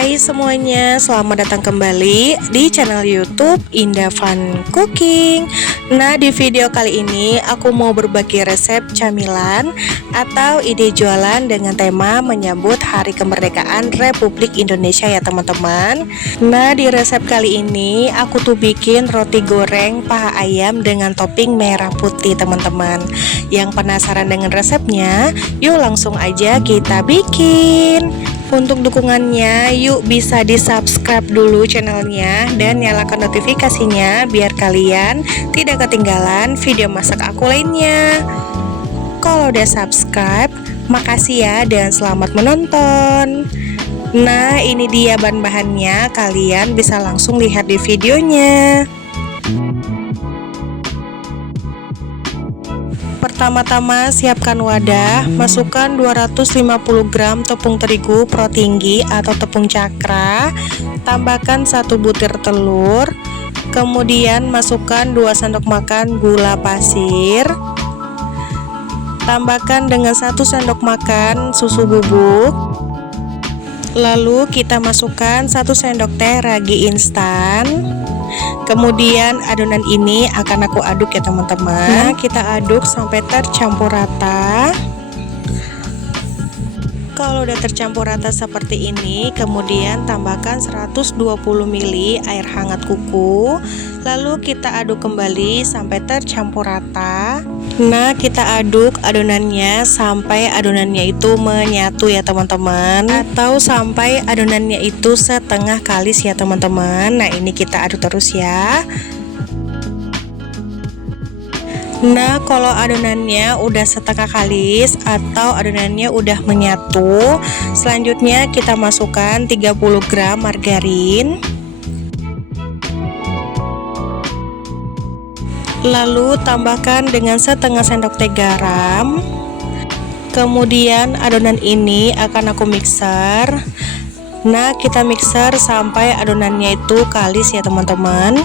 Hai semuanya, selamat datang kembali di channel YouTube Indah Fun Cooking. Nah, di video kali ini aku mau berbagi resep camilan atau ide jualan dengan tema menyambut Hari Kemerdekaan Republik Indonesia ya teman-teman. Nah, di resep kali ini aku tuh bikin roti goreng paha ayam dengan topping merah putih teman-teman. Yang penasaran dengan resepnya? Yuk langsung aja kita bikin. Untuk dukungannya, yuk bisa di subscribe dulu channelnya dan nyalakan notifikasinya biar kalian tidak ketinggalan video masak aku lainnya. Kalau udah subscribe, makasih ya dan selamat menonton. Nah, ini dia bahan-bahannya, kalian bisa langsung lihat di videonya. Pertama-tama siapkan wadah, masukkan 250 gram tepung terigu pro tinggi atau tepung cakra, tambahkan 1 butir telur, kemudian masukkan 2 sendok makan gula pasir, tambahkan dengan 1 sendok makan susu bubuk, lalu kita masukkan 1 sendok teh ragi instan. Kemudian adonan ini akan aku aduk ya teman-teman. Nah, kita aduk sampai tercampur rata. Kalau udah tercampur rata seperti ini, kemudian tambahkan 120 ml air hangat kuku. Lalu kita aduk kembali sampai tercampur rata. Nah, kita aduk adonannya sampai adonannya itu menyatu ya teman-teman, atau sampai adonannya itu setengah kalis ya teman-teman. Nah, ini kita aduk terus ya. Nah, kalau adonannya udah setengah kalis atau adonannya udah menyatu, selanjutnya kita masukkan 30 gram margarin. Lalu tambahkan dengan setengah sendok teh garam. Kemudian adonan ini akan aku mixer. Nah, kita mixer sampai adonannya itu kalis ya teman-teman.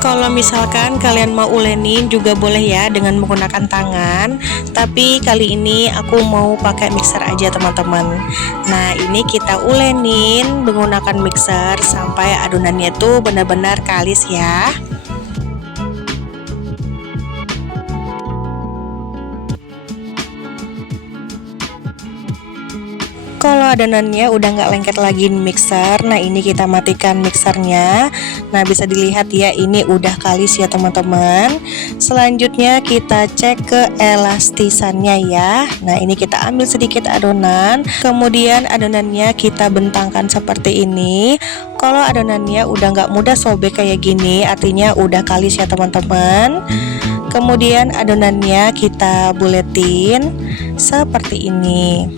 Kalau misalkan kalian mau ulenin juga boleh ya dengan menggunakan tangan, tapi kali ini aku mau pakai mixer aja teman-teman. Nah, ini kita ulenin menggunakan mixer sampai adonannya itu benar-benar kalis ya. Kalau adonannya udah nggak lengket lagi di mixer, nah ini kita matikan mixernya. Nah, bisa dilihat ya, ini udah kalis ya teman-teman. Selanjutnya kita cek keelastisannya ya. Nah, ini kita ambil sedikit adonan, kemudian adonannya kita bentangkan seperti ini. Kalau adonannya udah nggak mudah sobek kayak gini, artinya udah kalis ya teman-teman. Kemudian adonannya kita buletin seperti ini.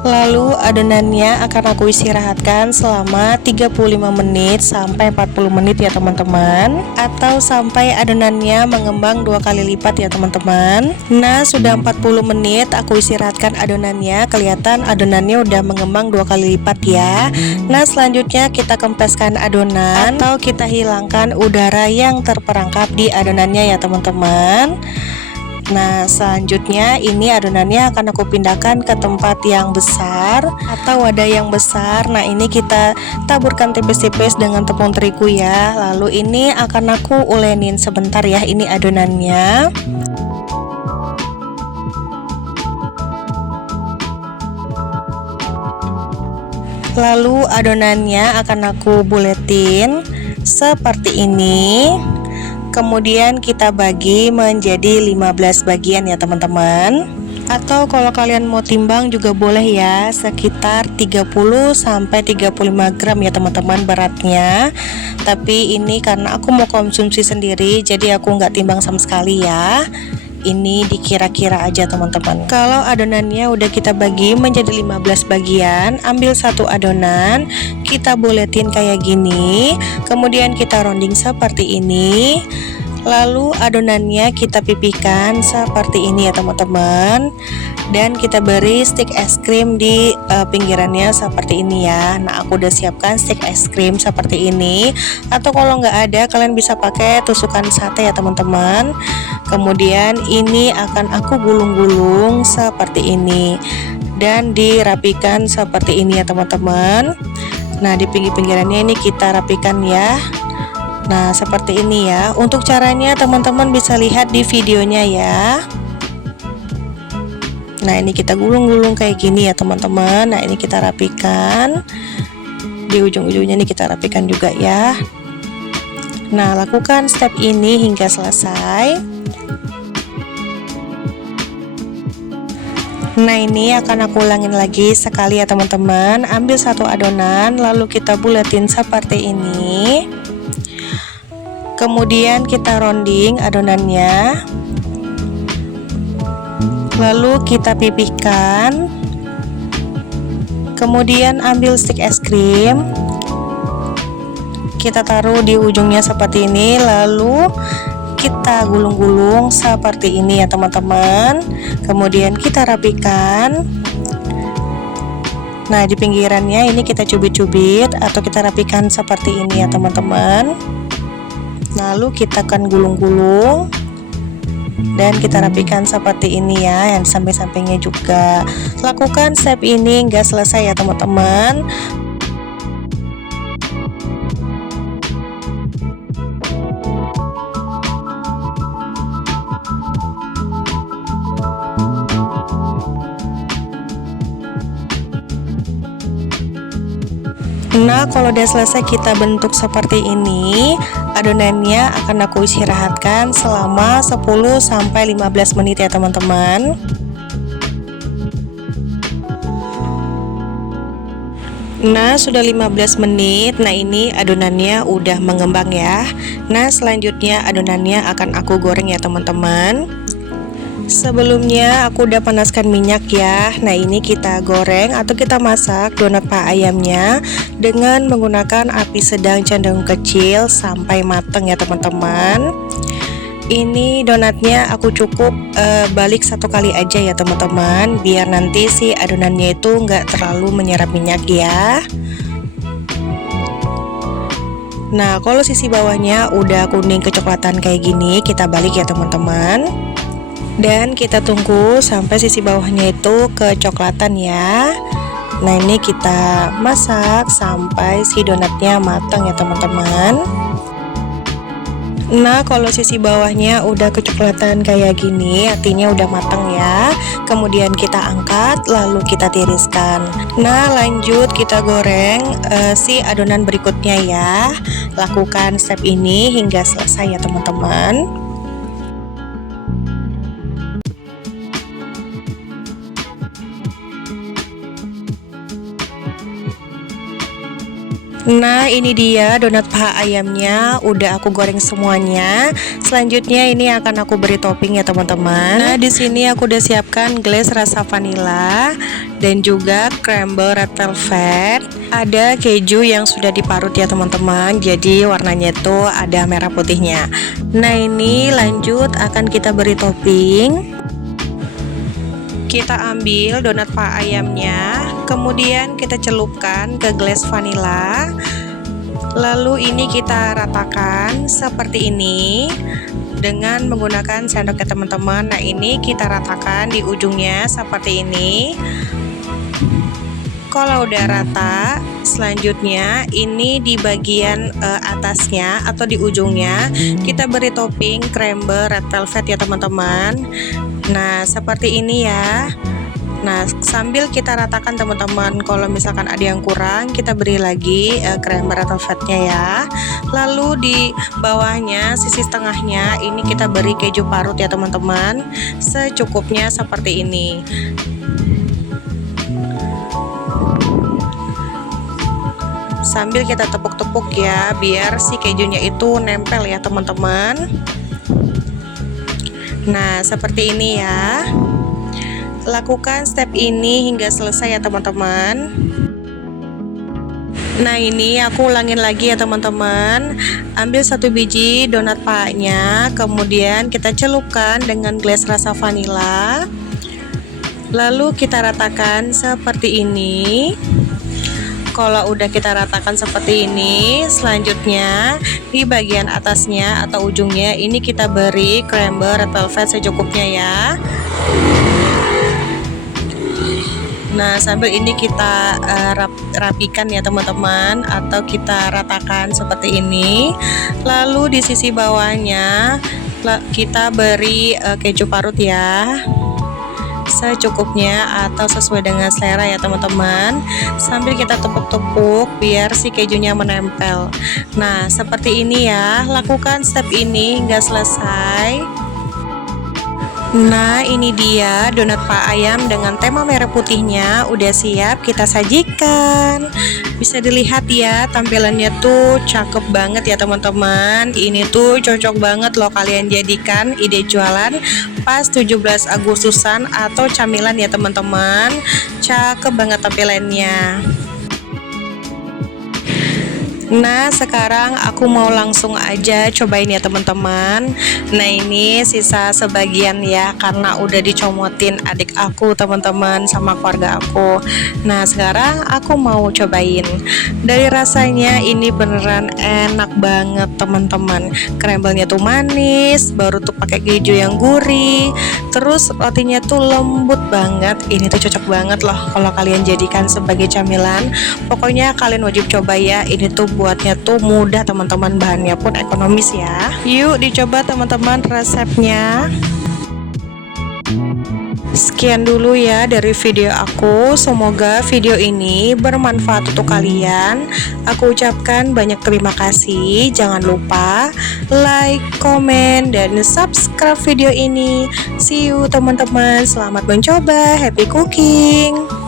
Lalu adonannya akan aku istirahatkan selama 35 menit sampai 40 menit ya teman-teman, atau sampai adonannya mengembang 2 kali lipat ya teman-teman. Nah, sudah 40 menit aku istirahatkan adonannya, kelihatan adonannya udah mengembang 2 kali lipat ya. Nah, selanjutnya kita kempeskan adonan atau kita hilangkan udara yang terperangkap di adonannya ya teman-teman. Nah, selanjutnya ini adonannya akan aku pindahkan ke tempat yang besar atau wadah yang besar. Nah, ini kita taburkan tipis-tipis dengan tepung terigu ya. Lalu ini akan aku ulenin sebentar ya, ini adonannya. Lalu adonannya akan aku buletin seperti ini. Kemudian kita bagi menjadi 15 bagian ya teman-teman. Atau kalau kalian mau timbang juga boleh ya, sekitar 30 sampai 35 gram ya teman-teman beratnya. Tapi ini karena aku mau konsumsi sendiri, jadi aku nggak timbang sama sekali ya. Ini dikira-kira aja teman-teman. Kalau adonannya udah kita bagi menjadi 15 bagian, ambil satu adonan, kita buletin kayak gini, kemudian kita rounding seperti ini. Lalu adonannya kita pipihkan seperti ini ya teman-teman. Dan kita beri stik es krim di pinggirannya seperti ini ya. Nah, aku udah siapkan stik es krim seperti ini. Atau kalau nggak ada, kalian bisa pakai tusukan sate ya teman-teman. Kemudian ini akan aku gulung-gulung seperti ini. Dan dirapikan seperti ini ya teman-teman. Nah, di pinggir-pinggirannya ini kita rapikan ya. Nah, seperti ini ya. Untuk caranya teman-teman bisa lihat di videonya ya. Nah, ini kita gulung-gulung kayak gini ya teman-teman. Nah, ini kita rapikan. Di ujung-ujungnya ini kita rapikan juga ya. Nah, lakukan step ini hingga selesai. Nah, ini akan aku ulangin lagi sekali ya teman-teman. Ambil satu adonan lalu kita buletin seperti ini. Kemudian kita rounding adonannya. Lalu kita pipihkan. Kemudian ambil stik es krim. Kita taruh di ujungnya seperti ini. Lalu kita gulung-gulung seperti ini ya teman-teman. Kemudian kita rapikan. Nah, di pinggirannya ini kita cubit-cubit atau kita rapikan seperti ini ya teman-teman. Lalu kita akan gulung-gulung dan kita rapikan seperti ini ya, yang samping-sampingnya juga. Lakukan step ini hingga selesai ya teman-teman. Nah, kalau udah selesai kita bentuk seperti ini, adonannya akan aku istirahatkan selama 10-15 menit ya teman-teman. Nah, sudah 15 menit. Nah, ini adonannya udah mengembang ya. Nah, selanjutnya adonannya akan aku goreng ya teman-teman. Sebelumnya aku udah panaskan minyak ya. Nah, ini kita goreng atau kita masak donat paha ayamnya dengan menggunakan api sedang cenderung kecil sampai mateng ya teman-teman. Ini donatnya aku cukup balik satu kali aja ya teman-teman, biar nanti si adonannya itu nggak terlalu menyerap minyak ya. Nah, kalau sisi bawahnya udah kuning kecoklatan kayak gini, kita balik ya teman-teman. Dan kita tunggu sampai sisi bawahnya itu kecoklatan ya. Nah, ini kita masak sampai si donatnya matang ya teman-teman. Nah, kalau sisi bawahnya udah kecoklatan kayak gini, artinya udah matang ya. Kemudian kita angkat, lalu kita tiriskan. Nah, lanjut kita goreng si adonan berikutnya ya. Lakukan step ini hingga selesai ya teman-teman. Nah, ini dia donat paha ayamnya udah aku goreng semuanya. Selanjutnya ini akan aku beri topping ya teman-teman. Nah, di sini aku udah siapkan glaze rasa vanilla dan juga crumble red velvet. Ada keju yang sudah diparut ya teman-teman. Jadi warnanya tuh ada merah putihnya. Nah, ini lanjut akan kita beri topping. Kita ambil donat paha ayamnya, kemudian kita celupkan ke glaze vanilla. Lalu ini kita ratakan seperti ini dengan menggunakan sendok ya teman-teman. Nah, ini kita ratakan di ujungnya seperti ini. Kalau udah rata, selanjutnya ini di bagian atasnya atau di ujungnya kita beri topping crumble red velvet ya teman-teman. Nah, seperti ini ya. Nah, sambil kita ratakan teman-teman, kalau misalkan ada yang kurang kita beri lagi crumble red velvetnya ya. Lalu di bawahnya sisi tengahnya ini kita beri keju parut ya teman-teman, secukupnya seperti ini. Sambil kita tepuk-tepuk ya, biar si kejunya itu nempel ya teman-teman. Nah, seperti ini ya. Lakukan step ini hingga selesai ya teman-teman. Nah, ini aku ulangin lagi ya teman-teman. Ambil 1 biji donat paknya, kemudian kita celupkan dengan gelas rasa vanila. Lalu kita ratakan seperti ini. Kalau udah kita ratakan seperti ini, selanjutnya di bagian atasnya atau ujungnya ini kita beri crumble red velvet secukupnya ya. Nah, sambil ini kita rapikan ya teman-teman, atau kita ratakan seperti ini. Lalu di sisi bawahnya kita beri keju parut ya, secukupnya atau sesuai dengan selera ya teman-teman. Sambil kita tepuk-tepuk biar si kejunya menempel. Nah, seperti ini ya, lakukan step ini hingga selesai. Nah, ini dia donat pak ayam dengan tema merah putihnya udah siap kita sajikan. Bisa dilihat ya, tampilannya tuh cakep banget ya teman-teman. Ini tuh cocok banget loh kalian jadikan ide jualan pas 17 Agustusan atau camilan ya teman-teman. Cakep banget tampilannya. Nah, sekarang aku mau langsung aja cobain ya teman-teman. Nah, ini sisa sebagian ya, karena udah dicomotin adik aku teman-teman sama keluarga aku. Nah, sekarang aku mau cobain. Dari rasanya ini beneran enak banget teman-teman. Crumble-nya tuh manis, baru tuh pakai keju yang gurih. Terus rotinya tuh lembut banget. Ini tuh cocok banget loh kalau kalian jadikan sebagai camilan. Pokoknya kalian wajib coba ya. Ini tuh buatnya tuh mudah teman-teman, bahannya pun ekonomis ya. Yuk dicoba teman-teman resepnya. Sekian dulu ya dari video aku. Semoga video ini bermanfaat untuk kalian. Aku ucapkan banyak terima kasih. Jangan lupa like, komen, dan subscribe video ini. See you teman-teman. Selamat mencoba. Happy cooking.